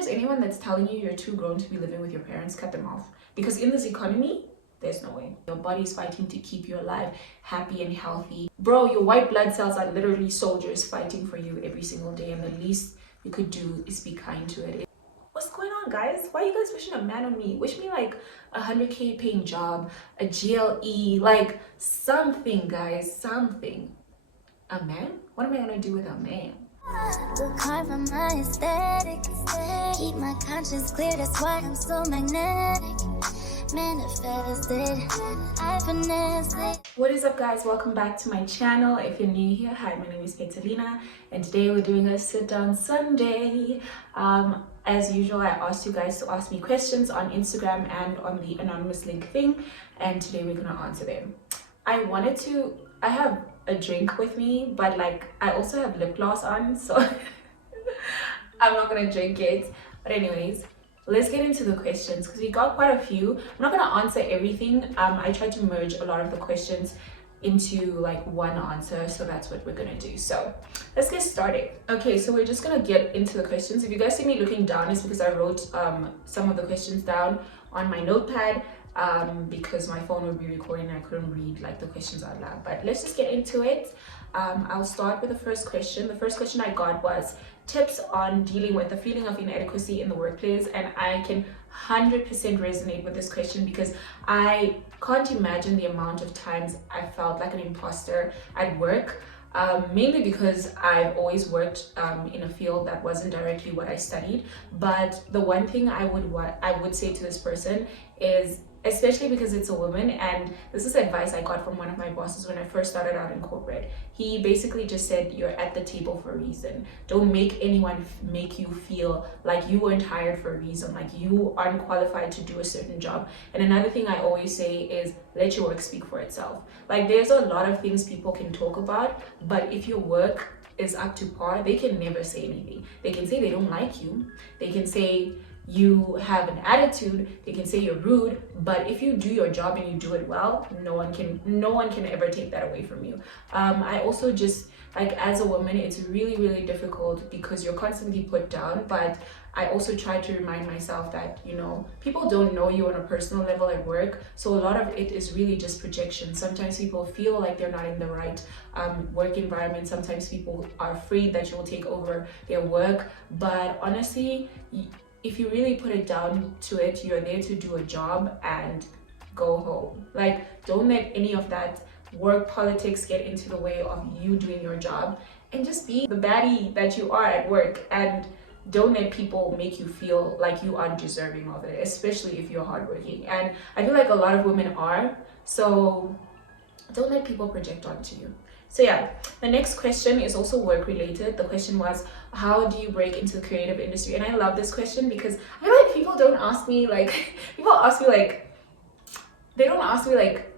there's anyone that's telling you you're too grown to be living with your parents, cut them off. Because in this economy, there's no way. Your body's fighting to keep you alive, happy and healthy. Bro, your white blood cells are literally soldiers fighting for you every single day, and the least you could do is be kind to it. What's going on, guys? Why are you guys wishing a man on me? Wish me like a 100K paying job, a GLE, like something, guys, something. A man? What am I gonna do with a man? Look hard from my aesthetic. Keep my conscience clear, that's why I'm so magnetic. Manifested, I finesse it. What is up, guys? Welcome back to my channel. If you're new here, hi, my name is Petelina, and today we're doing a sit-down Sunday. As usual, I asked you guys to ask me questions on Instagram and on the anonymous link thing, and today we're gonna answer them. I have a drink with me, but like I also have lip gloss on, so I'm not gonna drink it. But anyways, let's get into the questions because we got quite a few. I'm not gonna answer everything. I tried to merge a lot of the questions into like one answer, so that's what we're gonna do. So let's get started. Okay, so we're just gonna get into the questions. If you guys see me looking down, it's because I wrote some of the questions down on my notepad because my phone would be recording and I couldn't read like the questions out loud. But let's just get into it. I'll start with the first question. The first question I got was tips on dealing with the feeling of inadequacy in the workplace, and I can 100% resonate with this question because I can't imagine the amount of times I felt like an imposter at work. Mainly because I've always worked in a field that wasn't directly what I studied. But the one thing I would say to this person is, especially because it's a woman, and this is advice I got from one of my bosses when I first started out in corporate. He basically just said, you're at the table for a reason. Don't make anyone make you feel like you weren't hired for a reason, like you aren't qualified to do a certain job. And another thing I always say is, let your work speak for itself. Like there's a lot of things people can talk about, but if your work is up to par, they can never say anything. They can say they don't like you. They can say you have an attitude, they can say you're rude, but if you do your job and you do it well, no one can ever take that away from you. I also just, like, as a woman, it's really difficult because you're constantly put down, but I also try to remind myself that, you know, people don't know you on a personal level at work, so a lot of it is really just projection. Sometimes people feel like they're not in the right work environment. Sometimes people are afraid that you'll take over their work, but honestly, if you really put it down to it, you're there to do a job and go home. Like, don't let any of that work politics get into the way of you doing your job, and just be the baddie that you are at work, and don't let people make you feel like you aren't deserving of it, especially if you're hardworking. And I feel like a lot of women are, so don't let people project onto you. So yeah, the next question is also work related. The question was, how do you break into the creative industry? And I love this question because I feel like people don't ask me like, they don't ask me like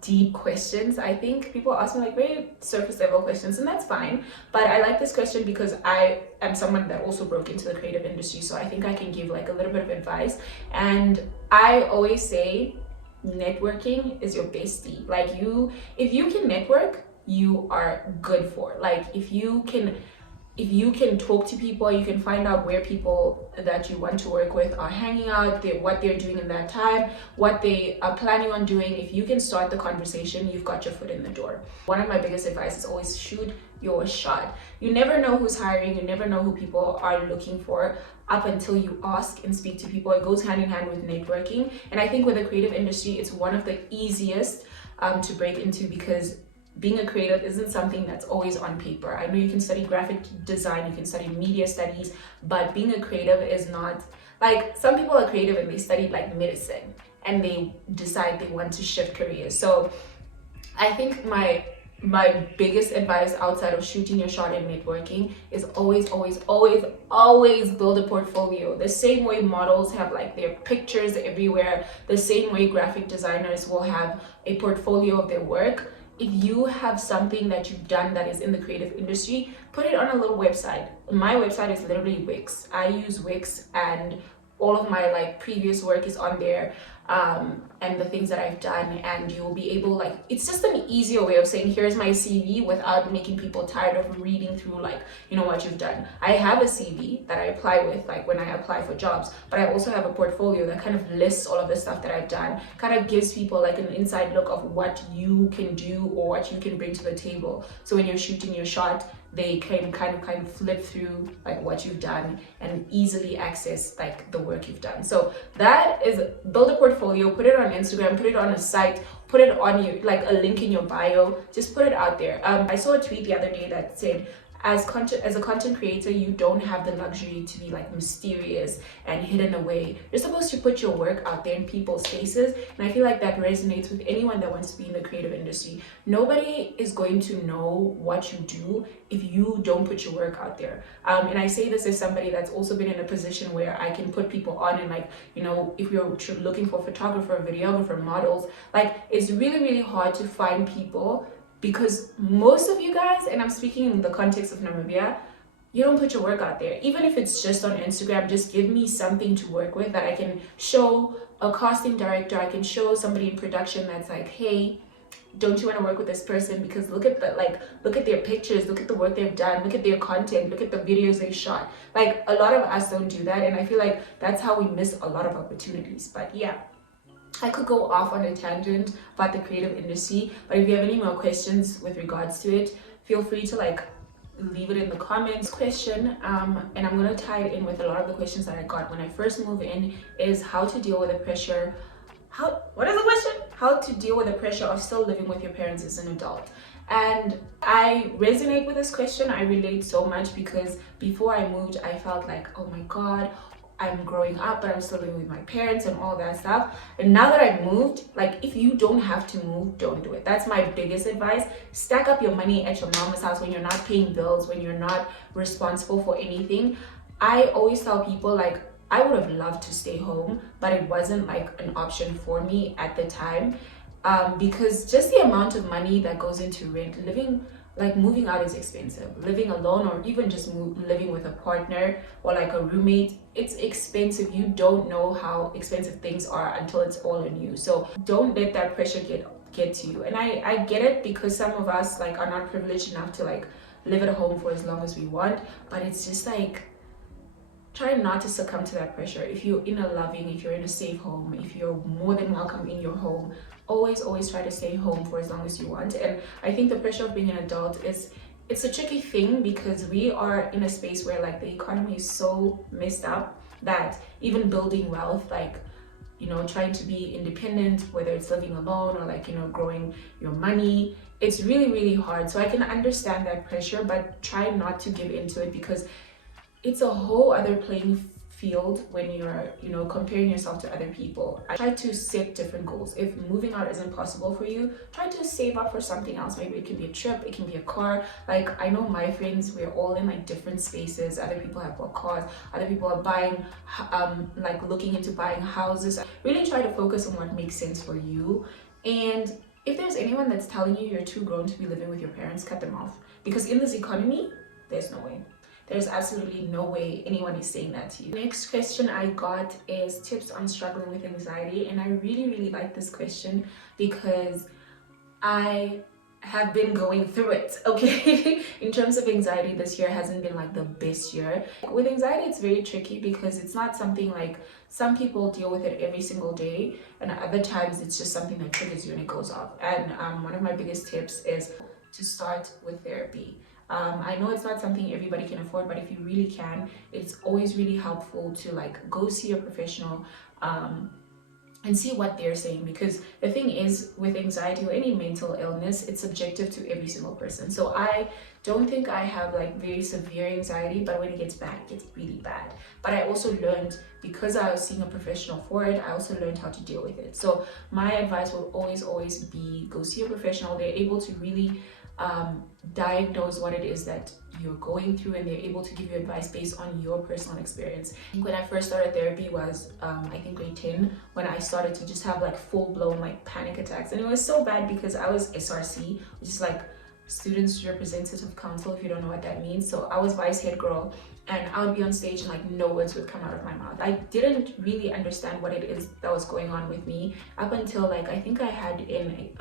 deep questions. I think people ask me like very surface level questions, and that's fine. But I like this question because I am someone that also broke into the creative industry. So I think I can give like a little bit of advice. And I always say, networking is your bestie. Like if you can network, you are good for. Like if you can talk to people, you can find out where people that you want to work with are hanging out, what they're doing in that time, what they are planning on doing. If you can start the conversation, you've got your foot in the door. One of my biggest advice is always shoot your shot. You never know who's hiring, you never know who people are looking for up until you ask and speak to people. It goes hand in hand with networking, and I think with the creative industry, it's one of the easiest to break into, because being a creative isn't something that's always on paper. I know you can study graphic design, you can study media studies, but being a creative is not, like, some people are creative and they studied like medicine and they decide they want to shift careers. So I think my biggest advice outside of shooting your shot and networking is always build a portfolio. The same way models have like their pictures everywhere, the same way graphic designers will have a portfolio of their work. If you have something that you've done that is in the creative industry, put it on a little website. My website is literally Wix. I use Wix, and all of my like previous work is on there, and the things that I've done, and you will be able, like, it's just an easier way of saying here's my CV without making people tired of reading through, like, you know, what you've done. I have a CV that I apply with, like when I apply for jobs, but I also have a portfolio that kind of lists all of the stuff that I've done, kind of gives people like an inside look of what you can do or what you can bring to the table. So when you're shooting your shot, they can kind of flip through like what you've done and easily access like the work you've done. So that is, build a portfolio, put it on Instagram, put it on a site, put it on your, like a link in your bio, just put it out there. I saw a tweet the other day that said, as a content creator, you don't have the luxury to be like mysterious and hidden away. You're supposed to put your work out there in people's faces, and I feel like that resonates with anyone that wants to be in the creative industry. Nobody is going to know what you do if you don't put your work out there. And I say this as somebody that's also been in a position where I can put people on, and like, you know, if you're looking for a photographer, videographer, models, like it's really hard to find people, because most of you guys, and I'm speaking in the context of Namibia, you don't put your work out there. Even if it's just on Instagram, just give me something to work with that I can show a casting director, I can show somebody in production that's like, hey, don't you want to work with this person? Because look at their pictures, look at the work they've done, look at their content, look at the videos they shot. Like, a lot of us don't do that, and I feel like that's how we miss a lot of opportunities. But yeah, I could go off on a tangent about the creative industry, but if you have any more questions with regards to it, feel free to like leave it in the comments. Question, and I'm gonna tie it in with a lot of the questions that I got when I first moved in, is how to deal with the pressure. What is the question? How to deal with the pressure of still living with your parents as an adult. And I resonate with this question. I relate so much, because before I moved, I felt like, oh my God, I'm growing up, but I'm still living with my parents and all that stuff. And now that I've moved, like, if you don't have to move, don't do it. That's my biggest advice. Stack up your money at your mama's house when you're not paying bills, when you're not responsible for anything. I always tell people, like, I would have loved to stay home, but it wasn't like an option for me at the time, because just the amount of money that goes into rent, moving out is expensive. Living alone, or even just living with a partner or like a roommate, it's expensive. You don't know how expensive things are until it's all on you. So don't let that pressure get to you. And I get it, because some of us like are not privileged enough to like live at home for as long as we want, but it's just like, try not to succumb to that pressure. If you're in if you're in a safe home, if you're more than welcome in your home, always try to stay home for as long as you want. And I think the pressure of being an adult it's a tricky thing, because we are in a space where like the economy is so messed up that even building wealth, like, you know, trying to be independent, whether it's living alone or like, you know, growing your money, it's really hard. So I can understand that pressure, but try not to give into it, because it's a whole other playing field when you're, you know, comparing yourself to other people. I try to set different goals. If moving out isn't possible for you, try to save up for something else. Maybe it can be a trip, it can be a car. Like, I know my friends, we're all in like different spaces. Other people have bought cars, other people are buying, like looking into buying houses. Really try to focus on what makes sense for you. And if there's anyone that's telling you you're too grown to be living with your parents, cut them off. Because in this economy, there's no way. There's absolutely no way anyone is saying that to you. Next question I got is tips on struggling with anxiety. And I really like this question, because I have been going through it, okay? In terms of anxiety, this year hasn't been like the best year. With anxiety, it's very tricky, because it's not something like, some people deal with it every single day, and other times it's just something that triggers you and it goes off. And one of my biggest tips is to start with therapy. I know it's not something everybody can afford, but if you really can, it's always really helpful to like go see a professional and see what they're saying. Because the thing is, with anxiety or any mental illness, it's subjective to every single person. So I don't think I have like very severe anxiety, but when it gets bad, it gets really bad. But I also learned, because I was seeing a professional for it, I also learned how to deal with it. So my advice will always be, go see a professional. They're able to really diagnose what it is that you're going through, and they're able to give you advice based on your personal experience. When I first started therapy was I think grade 10, when I started to just have like full-blown like panic attacks, and it was so bad because I was SRC, which is like Students Representative Council, if you don't know what that means. So I was vice head girl, and I would be on stage and like no words would come out of my mouth. I didn't really understand what it is that was going on with me up until like I think I had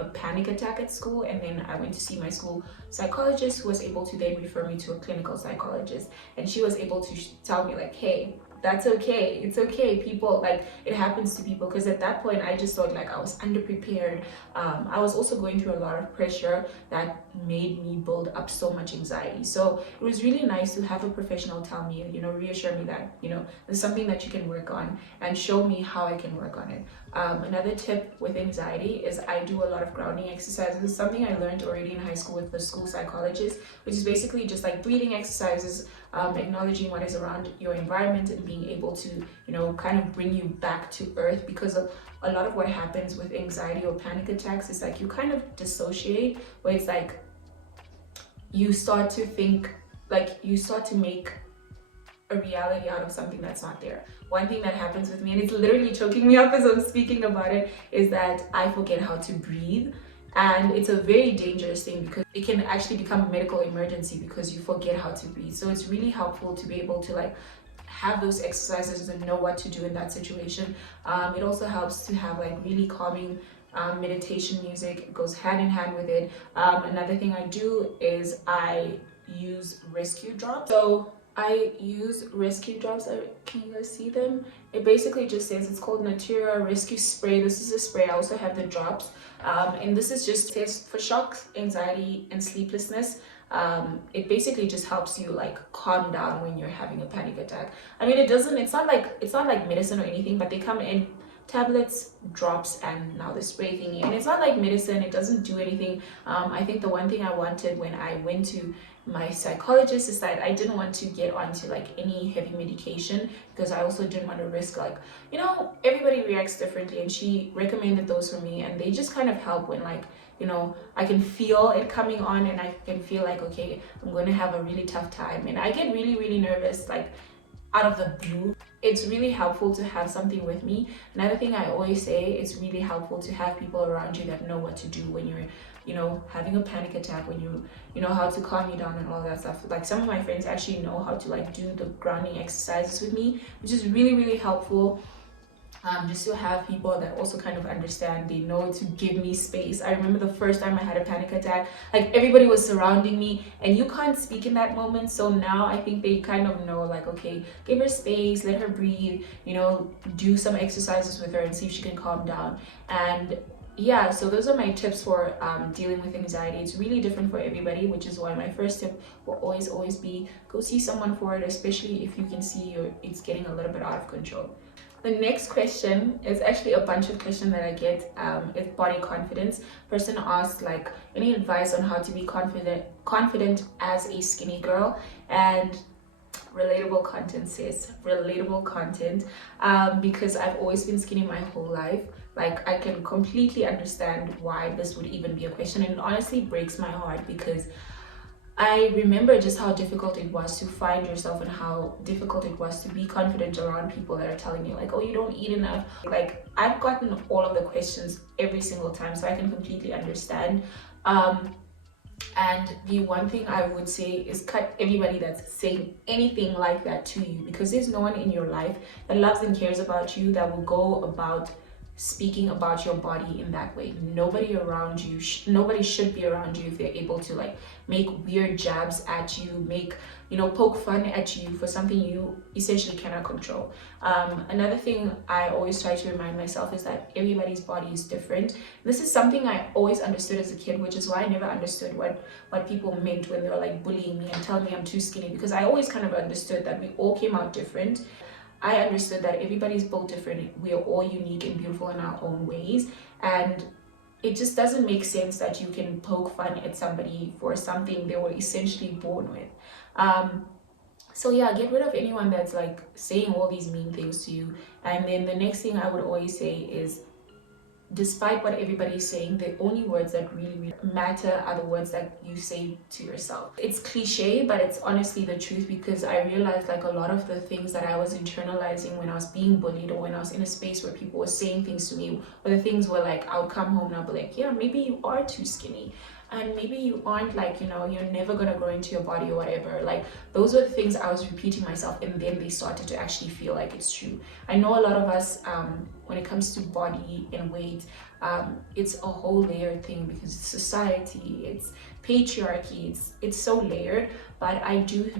a panic attack at school, and then I went to see my school psychologist, who was able to then refer me to a clinical psychologist, and she was able to tell me like, hey, that's okay, it's okay, people, like it happens to people. Because at that point I just thought like I was underprepared. I was also going through a lot of pressure that made me build up so much anxiety. So it was really nice to have a professional tell me, you know, reassure me that, you know, there's something that you can work on, and show me how I can work on it. Another tip with anxiety is I do a lot of grounding exercises, something I learned already in high school with the school psychologist, which is basically just like breathing exercises, acknowledging what is around your environment, and being able to, you know, kind of bring you back to earth. Because a lot of what happens with anxiety or panic attacks is like you kind of dissociate, where it's like you start to think, like you start to make a reality out of something that's not there. One thing that happens with me, and it's literally choking me up as I'm speaking about it, is that I forget how to breathe. And it's a very dangerous thing, because it can actually become a medical emergency because you forget how to breathe. So it's really helpful to be able to like have those exercises and know what to do in that situation. It also helps to have like really calming meditation music. It goes hand in hand with it. Another thing I do is I use rescue drops. So I use rescue drops. Can you guys see them? It basically just says, it's called Natura Rescue Spray. This is a spray. I also have the drops, and this is just says for shock, anxiety, and sleeplessness. It basically just helps you like calm down when you're having a panic attack. I mean, it's not like medicine or anything, but they come in tablets, drops, and now the spray thingy. And it's not like medicine, it doesn't do anything. I think the one thing I wanted when I went to my psychologist is that I didn't want to get onto like any heavy medication, because I also didn't want to risk, like, you know, everybody reacts differently, and she recommended those for me, and they just kind of help when, like, you know, I can feel it coming on, and I can feel like, okay, I'm going to have a really tough time, and I get really nervous, like out of the blue. It's really helpful to have something with me. Another thing I always say, it's really helpful to have people around you that know what to do when you're, you know, having a panic attack, when you know how to calm you down and all that stuff. Like some of my friends actually know how to like do the grounding exercises with me, which is really helpful. Just to have people that also kind of understand, they know to give me space. I remember the first time I had a panic attack, like everybody was surrounding me, and you can't speak in that moment. So now I think they kind of know, like, okay, give her space, let her breathe, you know, do some exercises with her and see if she can calm down. And yeah, so those are my tips for dealing with anxiety. It's really different for everybody, which is why my first tip will always be go see someone for it, especially if you can see it's getting a little bit out of control. The next question is actually a bunch of questions that I get. It's body confidence. Person asked like any advice on how to be confident as a skinny girl, and relatable content says relatable content, because I've always been skinny my whole life. Like I can completely understand why this would even be a question, and it honestly breaks my heart, because I remember just how difficult it was to find yourself, and how difficult it was to be confident around people that are telling you like, oh, you don't eat enough. Like I've gotten all of the questions every single time, so I can completely understand. And the one thing I would say is cut everybody that's saying anything like that to you, because there's no one in your life that loves and cares about you that will go about speaking about your body in that way. Nobody around you, nobody should be around you if they're able to like make weird jabs at you, make, you know, poke fun at you for something you essentially cannot control. Another thing I always try to remind myself is that everybody's body is different. This is something I always understood as a kid, which is why I never understood what people meant when they were like bullying me and telling me I'm too skinny, because I always kind of understood that we all came out different. I understood that everybody's built different. We are all unique and beautiful in our own ways, and it just doesn't make sense that you can poke fun at somebody for something they were essentially born with. So yeah, get rid of anyone that's like saying all these mean things to you. And then the next thing I would always say is, despite what everybody's saying, the only words that really matter are the words that you say to yourself. It's cliche, but it's honestly the truth, because I realized like a lot of the things that I was internalizing when I was being bullied, or when I was in a space where people were saying things to me, or the things were like, I would come home and I'll be like, yeah, maybe you are too skinny. and maybe you aren't like, you know, you're never gonna grow into your body or whatever. Like those were the things I was repeating myself, and then they started to actually feel like it's true. I know a lot of us, when it comes to body and weight, it's a whole layered thing because it's society, it's patriarchy, it's so layered. But I do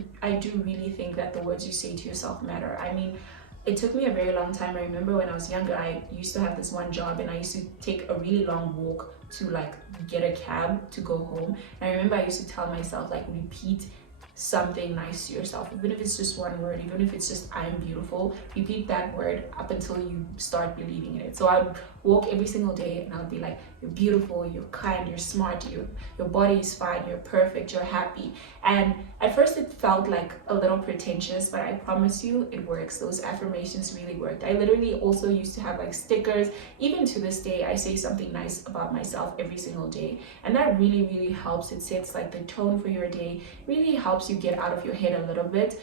really think that the words you say to yourself matter. I mean, it took me a very long time. I remember when I was younger, I used to have this one job and I used to take a really long walk to like get a cab to go home. And I remember I used to tell myself, like, repeat something nice to yourself, even if it's just one word, even if it's just I'm beautiful. Repeat that word up until you start believing in it. So I'd walk every single day and I'll be like, you're beautiful, you're kind, you're smart, your body is fine, you're perfect, you're happy. And at first it felt like a little pretentious, but I promise you it works. Those affirmations really worked. I literally also used to have like stickers. Even to this day, I say something nice about myself every single day, and that really helps. It sets like the tone for your day, really helps you get out of your head a little bit.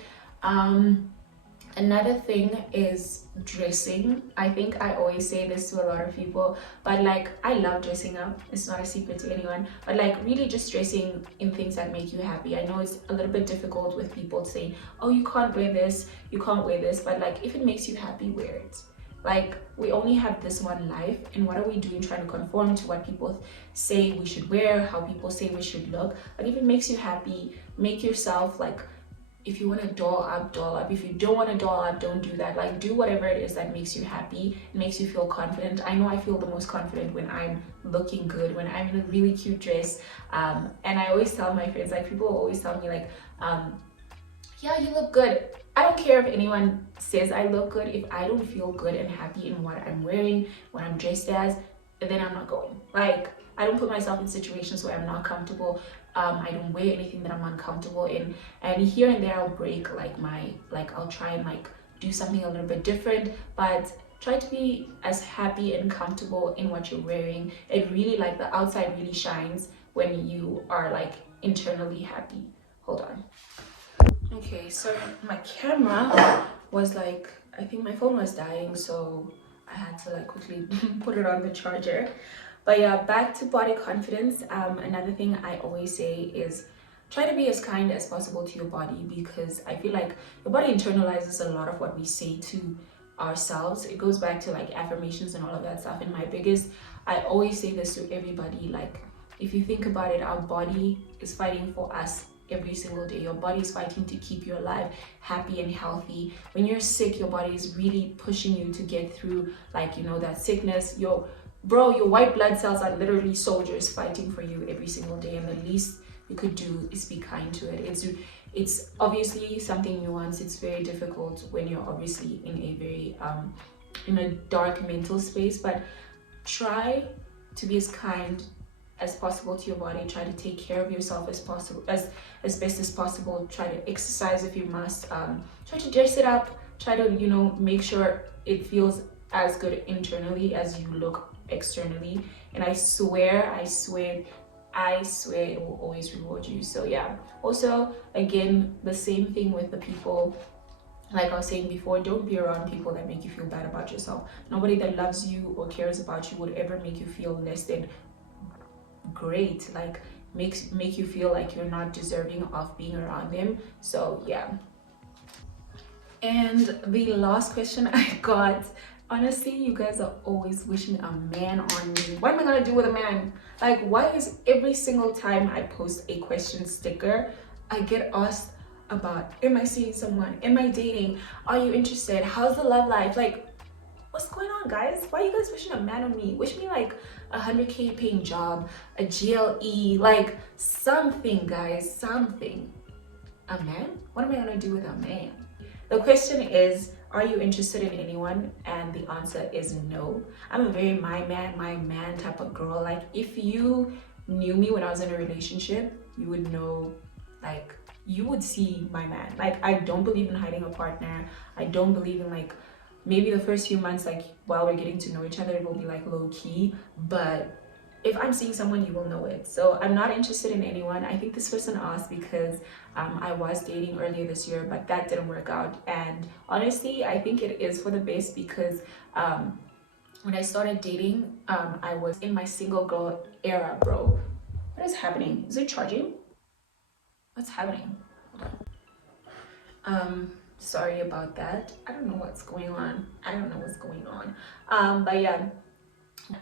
Another thing is dressing. I think I always say this to a lot of people, but like I love dressing up. It's not a secret to anyone, but like really just dressing in things that make you happy. I know it's a little bit difficult with people saying, oh, you can't wear this, you can't wear this, but like if it makes you happy, wear it. Like we only have this one life, and what are we doing trying to conform to what people say we should wear, how people say we should look? Like if it makes you happy, make yourself like, if you want to doll up. If you don't want to doll up, don't do that. Like do whatever it is that makes you happy, makes you feel confident. I know I feel the most confident when I'm looking good, when I'm in a really cute dress. And I always tell my friends, like people always tell me like, yeah, you look good. I don't care if anyone says I look good. If I don't feel good and happy in what I'm wearing, what I'm dressed as, then I'm not going. Like I don't put myself in situations where I'm not comfortable. I don't wear anything that I'm uncomfortable in, and here and there I'll break I'll try and like do something a little bit different, but try to be as happy and comfortable in what you're wearing. It really, like the outside really shines when you are like internally happy. Hold on. Okay, so my camera was like, I think my phone was dying, so I had to like quickly put it on the charger. But yeah, back to body confidence. Another thing I always say is try to be as kind as possible to your body, because I feel like your body internalizes a lot of what we say to ourselves. It goes back to like affirmations and all of that stuff. And I always say this to everybody, like if you think about it, our body is fighting for us every single day. Your body is fighting to keep you alive, happy and healthy. When you're sick, your body is really pushing you to get through, like, you know, that sickness. Your white blood cells are literally soldiers fighting for you every single day, and the least you could do is be kind to it. It's obviously something nuanced. It's very difficult when you're obviously in a very in a dark mental space, but try to be as kind as possible to your body. Try to take care of yourself as possible, as best as possible. Try to exercise if you must. Try to dress it up. Try to, you know, make sure it feels as good internally as you look externally, and I swear it will always reward you. So yeah, also again, the same thing with the people, like I was saying before, don't be around people that make you feel bad about yourself. Nobody that loves you or cares about you would ever make you feel less than great, like make you feel like you're not deserving of being around them. So yeah. And the last question I got, honestly, you guys are always wishing a man on me. What am I gonna do with a man? Like, why is every single time I post a question sticker, I get asked about, am I seeing someone? Am I dating? Are you interested? How's the love life? Like, what's going on, guys? Why are you guys wishing a man on me? Wish me like 100K paying job, a GLE, like something, guys, something. A man? What am I gonna do with a man? The question is, are you interested in anyone? And the answer is no. I'm a very my man type of girl. Like if you knew me when I was in a relationship, you would know, like you would see my man. Like I don't believe in hiding a partner. I don't believe in like, maybe the first few months, like while we're getting to know each other, it will be like low key, but if I'm seeing someone, you will know it. So I'm not interested in anyone. I think this person asked because I was dating earlier this year, but that didn't work out. And honestly, I think it is for the best, because when I started dating, I was in my single girl era, bro. What is happening? Is it charging? What's happening? Hold on. Sorry about that. I don't know what's going on. But yeah,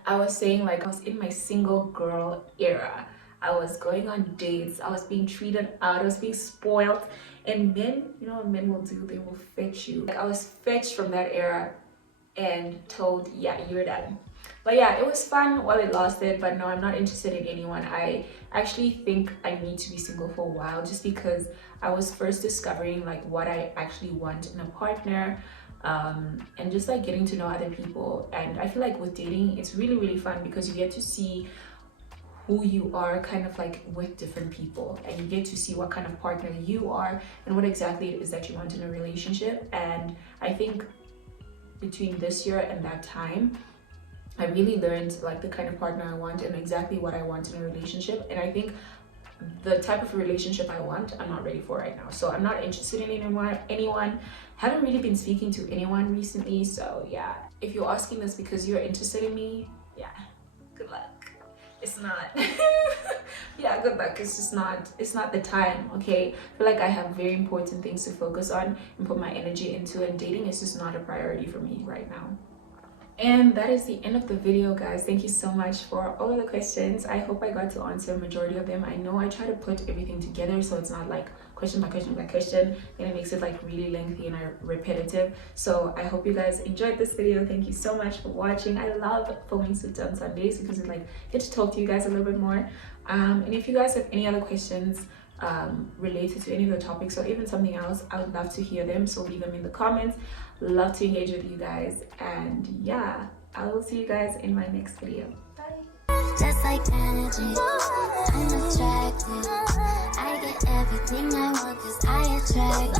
I was saying, like, I was in my single girl era. I was going on dates. I was being treated out. I was being spoiled. And men, you know what men will do? They will fetch you. Like, I was fetched from that era and told, yeah, you're done. But yeah, it was fun while it lasted, but no, I'm not interested in anyone. I actually think I need to be single for a while, just because I was first discovering like what I actually want in a partner, and just like getting to know other people. And I feel like with dating, it's really, really fun because you get to see who you are kind of like with different people, and you get to see what kind of partner you are and what exactly it is that you want in a relationship. And I think between this year and that time, I really learned like the kind of partner I want and exactly what I want in a relationship. And I think the type of relationship I want, I'm not ready for right now. So I'm not interested in anyone. Haven't really been speaking to anyone recently. So yeah, if you're asking this because you're interested in me, yeah, good luck. It's not. Yeah, good luck. It's not the time. Okay, I feel like I have very important things to focus on and put my energy into, and dating is just not a priority for me right now. And that is the end of the video, guys. Thank you so much for all of the questions. I hope I got to answer a majority of them. I know I try to put everything together so it's not like question by question by question, and it makes it like really lengthy and repetitive. So I hope you guys enjoyed this video. Thank you so much for watching. I love filming Sit on Sundays because I like get to talk to you guys a little bit more. And if you guys have any other questions related to any of the topics or even something else, I would love to hear them, so leave them in the comments. Love to engage with you guys, and yeah, I will see you guys in my next video. Bye. Just like energy, I'm attracted. I get everything I want 'cause I attract.